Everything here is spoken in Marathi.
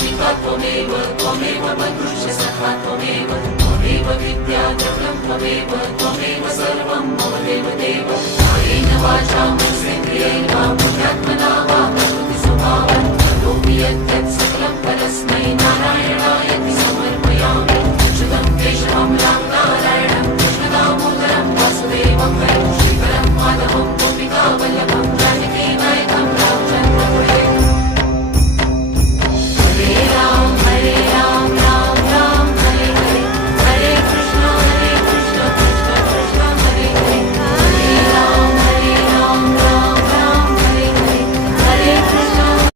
पिता त्वमेव त्वमेव बन्धुश्च सखा त्वमेव त्वमेव विद्या द्रव्यं त्वमेव त्वमेव सर्वं मम देवदेव कायेन वाचा मनसेन्द्रियेण वा बुद्ध्यात्मना वा